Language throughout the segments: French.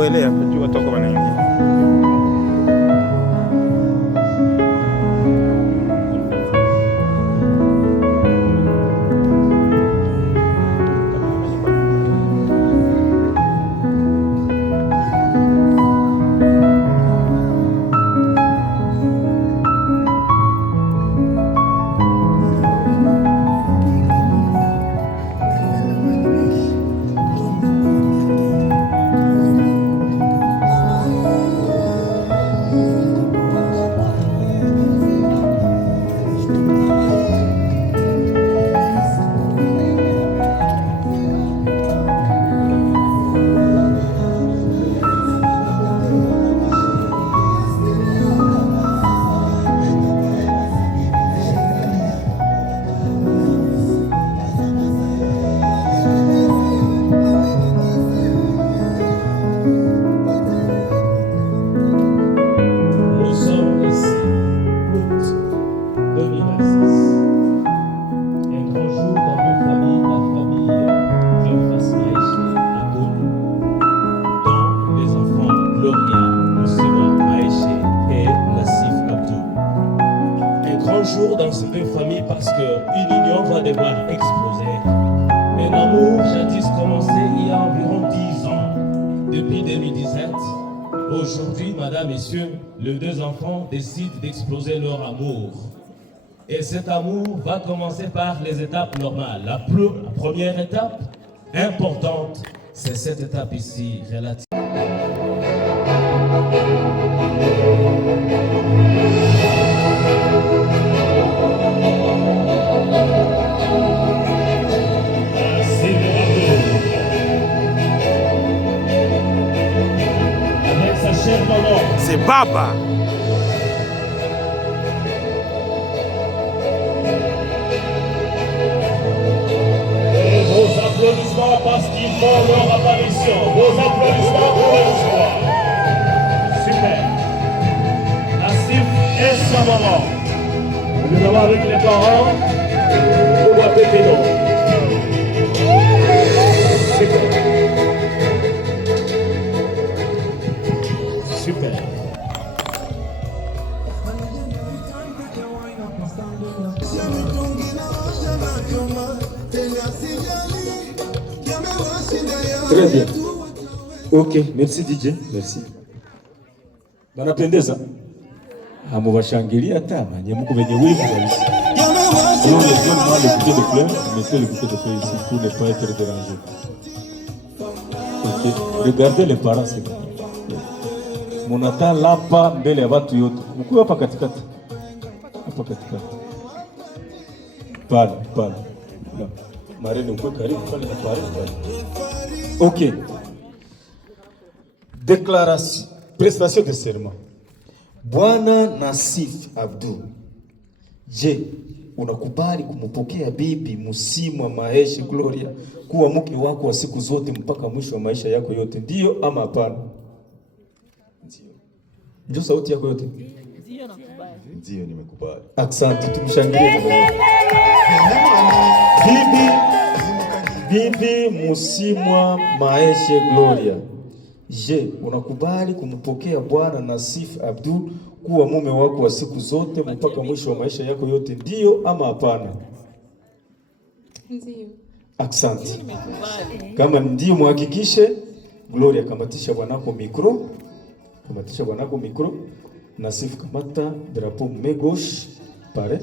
ngoelea kujua toko wanaingia. Dans cette famille parce qu'une union va devoir exploser. Un amour jadis commencé il y a environ 10 ans, depuis 2017. Aujourd'hui, madame, messieurs, les deux enfants décident d'exploser leur amour. Et cet amour va commencer par les étapes normales. La première étape importante, c'est cette étape ici, relative. C'est Baba. Et vos applaudissements parce qu'ils font leur apparition. Vos applaudissements pour le soir. Super. Nassif et sa maman. Nous allons avec les parents. On va péter l'eau. Super. Super. Très bien. Ok, merci DJ, merci. Banapendeza. Amubashangilia tama, nyemuko venye wivu kabisa. Sinon les jeunes vont l'écouter de fleurs, mettez l'écouter de fleurs ici pour ne pas être dérangé. Ok, regardez les parents, c'est bon. Munata lapa mbele ya watu yote. Mkuu hapa katikati. Hapa katikati. Pale. Marene mkuu karibu pale na pale. Ok. Déclaration, prestation de serment. Bwana Nasif Abdul, je, unakubali kumpokea bibi Musimwa Maeshe Gloria kuwa mke wako wa siku zote mpaka mwisho wa maisha yako yote, ndio ama hapana? Ndio sauti yako yote? Ndio nakubali. Ndio nimekubali. Asante, tumshangilie. Bibi Musimwa Maeshe Gloria, je, unakubali kumpokea Bwana Nasif Abdul kuwa mume wako wa siku zote mpaka mwisho wa maisha yako yote, ndio ama hapana? Ndio. Asante. Kama ndio muhakikishe. Gloria, kamatisha bwanako mikro. Kamatisha bwanako mikro. Nasif, kamata drapeau main gauche. Pare.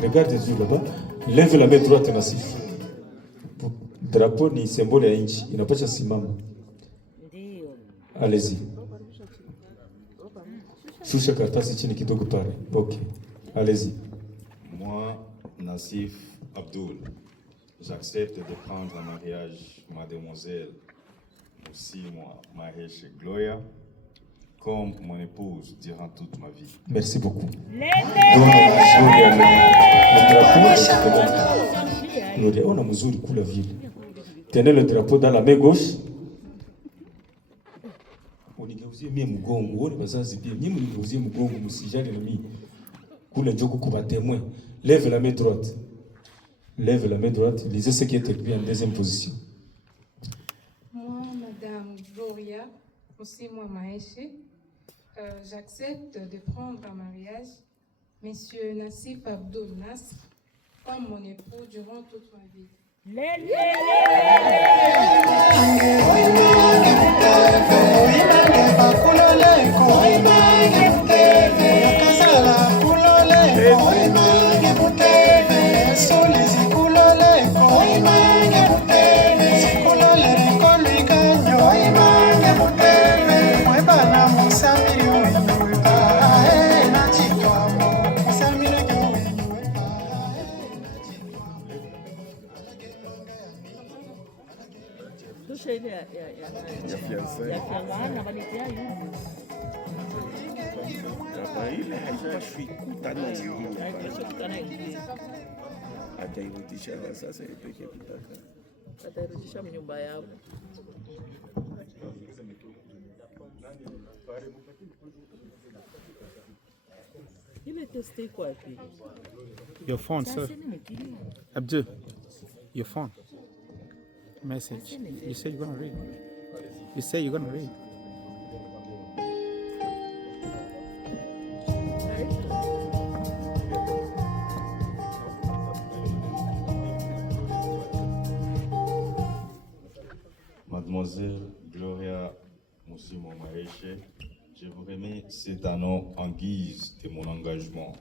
Regarde Dieu là-bas. Lève la main droite, Nasif. Drapeau ni symbole ya nchi, inapasha simama. Ndio. Allez-y. Shusha karatasi chini kidogo pale. Okay. Allez-y. Moi, Nasif Abdul, j'accepte de prendre en mariage mademoiselle Musimwa Maeshe Gloria comme mon épouse durant toute ma vie. Merci beaucoup. Gloria, ona mzuri kula vile. Tenez le drapeau dans la main gauche. Unigeuzie mie mgongo, uone wazazi pia. Nyinyi mnigeuzie mgongo, msijali na mimi. Kule njoko kwa témoin. Lève la main droite. Lève la main droite. Lisez ce qui est écrit en deuxième position. Moi, Madame Gloria Musimwa Maeshe, j'accepte de prendre en mariage Monsieur Nasif Abdul Nasr comme mon époux durant toute ma vie. Atarudisha nyumba yao. Ile testi kwa wapi? Your phone, sir. Abdul, your phone. Message. You said you're gonna read. You say you're gonna read. Mademoiselle Gloria Musimwa Maeshe, je vous remets cet anneau en guise de mon engagement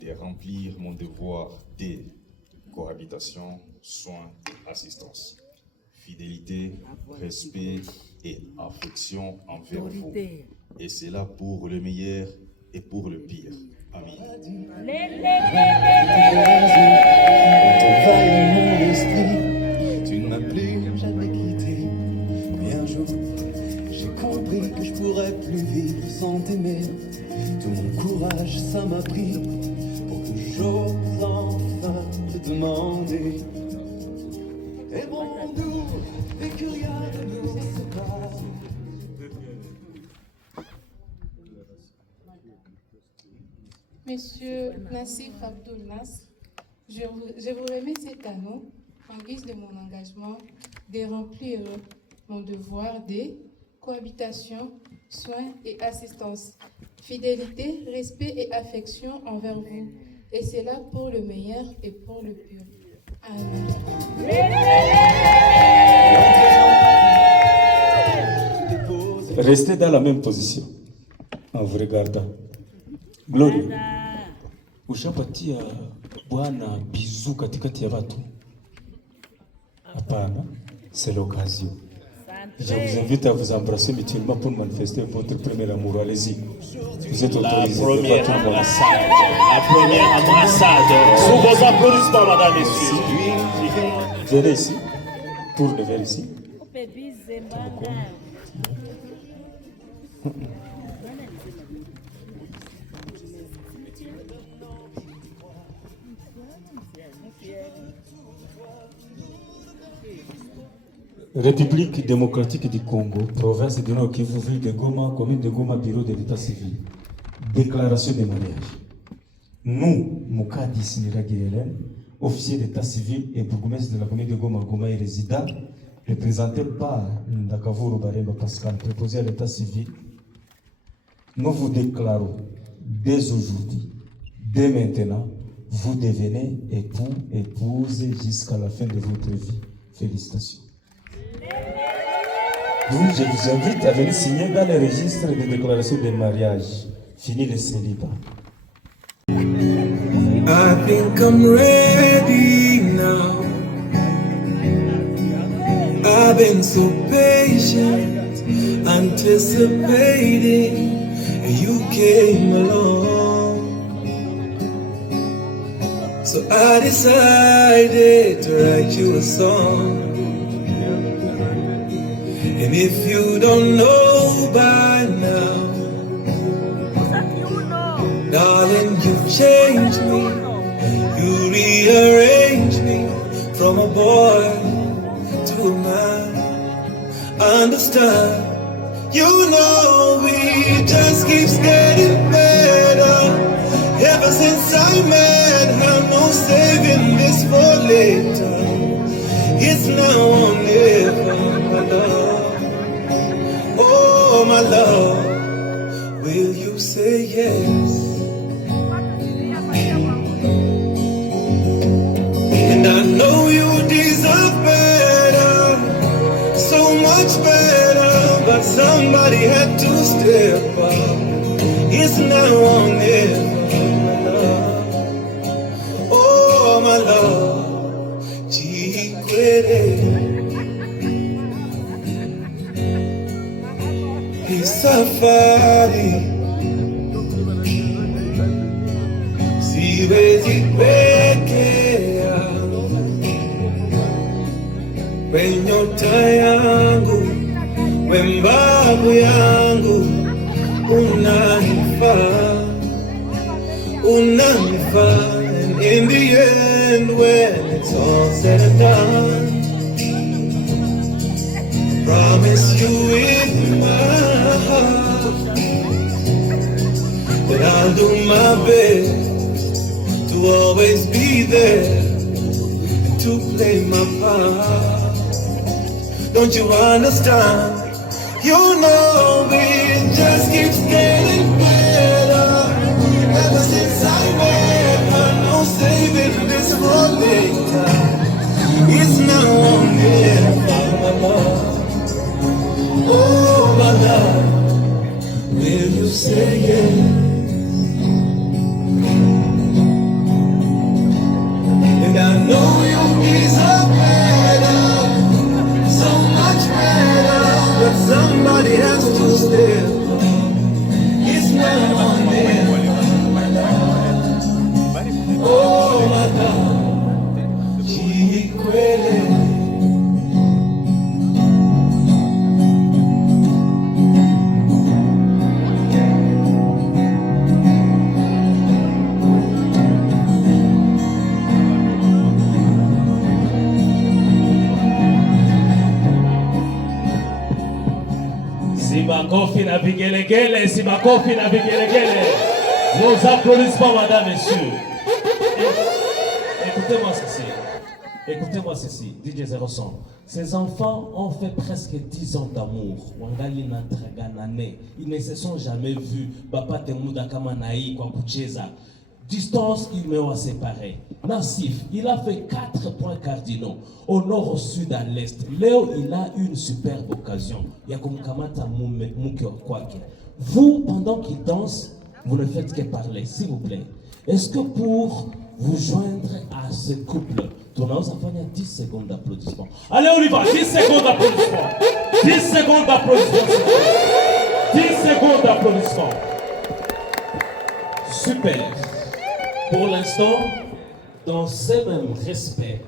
de remplir mon devoir de cohabitation, soins, assistance, fidélité, respect et affection envers vous. Et cela pour le meilleur et pour le pire. Amen. Tu ne m'as plus jamais quitté. Et un jour, j'ai compris que je pourrais plus vivre sans t'aimer. Tout mon courage, ça m'a pris pour que j'ose enfin te demander. Aimons-nous et que rien ne nous sépare. Monsieur Nasif Abdul Nasr, je vous remets cet anneau en guise de mon engagement de remplir mon devoir de cohabitation, soins et assistance, fidélité, respect et affection envers vous, et c'est là pour le meilleur et pour le pire. Amen. Restez dans la même position en vous regardant. Gloria, ushapatia Bwana bizu katikati ya watu? Hapana, c'est l'occasion. Je vous invite à vous embrasser mutuellement pour manifester votre premier amour. Allez-y. Vous êtes autorisés. La première embrassade. Sous vos applaudissements, madame, messieurs. Venez ici. Tournez vers ici. République démocratique du Congo, province de Nord Kivu, ville de Goma, commune de Goma, bureau de l'état civil. Déclaration de mariage. Nous, Moukadi Siniragi Hélène, officier d'état civil et bourgmestre de la commune de Goma, Goma et résident, représenté par Ndakavuro Baremba Pascal, préposé à l'état civil, nous vous déclarons dès aujourd'hui, dès maintenant, vous devenez époux, épouse jusqu'à la fin de votre vie. Félicitations. Oui, je vous invite à venir signer dans les registres de déclaration de mariage. Fini le célibat. I think I'm ready now. I've been so patient, anticipating, and you came along. So I decided to write you a song. And if you don't know by now, darling, you've changed me. You rearranged me from a boy to a man. Understand, you know it just keeps getting better. Ever since I met her, no saving this for later. It's now or never, my love. Oh, my love, will you say yes? And I know you deserve better, so much better, but somebody had to step up. It's now or never, my love. Oh, my love, Chikwere. Safari, siwezi pekea wenyota yangu, wembabu yangu, unanifaa, and in the end when it's all said and done, promise you with my heart that I'll do my best to always be there and to play my part. Don't you understand? You know it just keeps getting better. Ever since I met her, no saving this for later. It's now or never, my love. Oh, my love, will you say yes? And I know you deserve better, so much better, but somebody has to step up. It's not on them, my love. Oh, my love, Chikwele. Makofi na vigelegele, si makofi na vigelegele. Nos applaudissements, madame, messieurs. Écoutez-moi ceci. Écoutez-moi ceci, DJ 000. Ces enfants ont fait presque 10 ans d'amour. Wangali na traganane. Ils ne se sont jamais vus. Papa temuda kama nai kwa kucheza. Distance, ils me ont séparés. Nassif, il a fait 4 points cardinaux, au nord, au sud, à l'est. Léo, il a eu une superbe occasion. Yakumkamata Muke Kwake. Vous, pendant qu'il danse, vous ne faites que parler, s'il vous plaît. Est-ce que pour vous joindre à ce couple. Tunaweza fanya 10 secondes d'applaudissement. Allez, on y va, 10 secondes d'applaudissement. 10 secondes d'applaudissement. 10 secondes d'applaudissement. Super. Pour l'instant, dans ce même respect,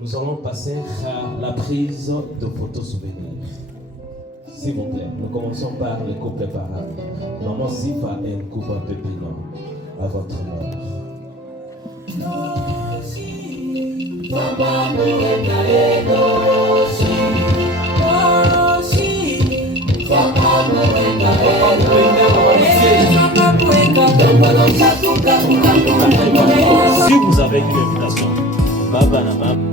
nous allons passer à la prise de photos souvenirs. S'il vous plaît, nous commençons par le couple parent. Maman Sifa et un couple un peu pénant. À votre honneur. Si vous avez une invitation, Baba Nama.